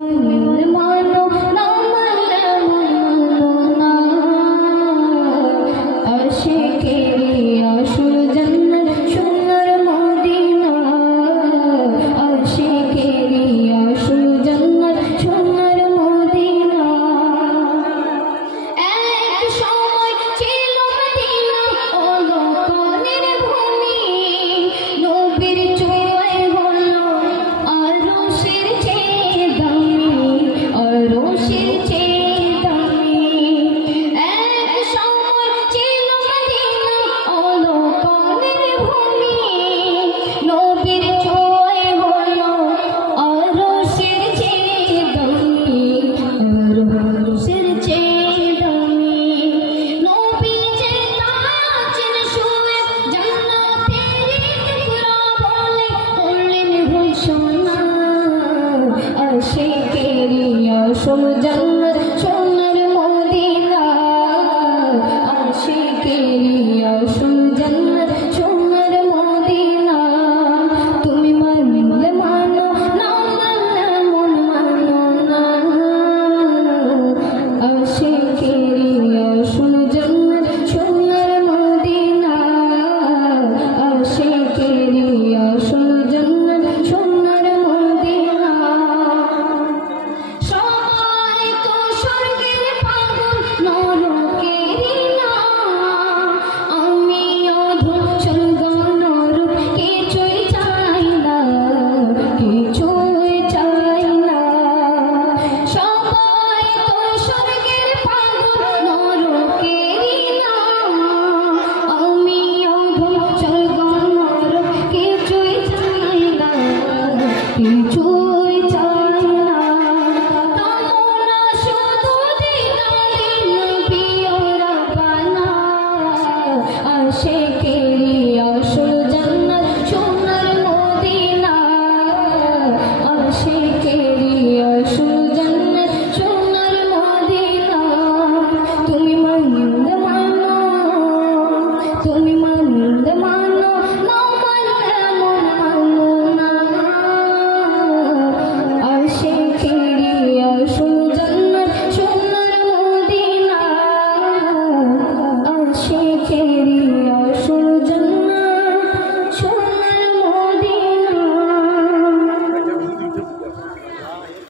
মানো না মানলে মানো না আশিকেরি আসল জান্নাত সোনার মদিনা আশিকেরি আসল জান্নাত সোনার মদিনা এক সময় ছিল মদিনা অলকানের ভূমি নবীর ছোঁয়ায় হলো আরশের চেয়ে দামি আরশের চেয়ে দামি এক সময় ছিল মদিনা অলকানের ভূমি নবীর ছোঁয়ায় হলো আরশের চেয়ে দামি আরশের চেয়ে দামি নবী যে তাজের শুয়ে জান্নাতের টুকরা বলে করলেন ঘোষণা আশিকেরি আসল জান্নাত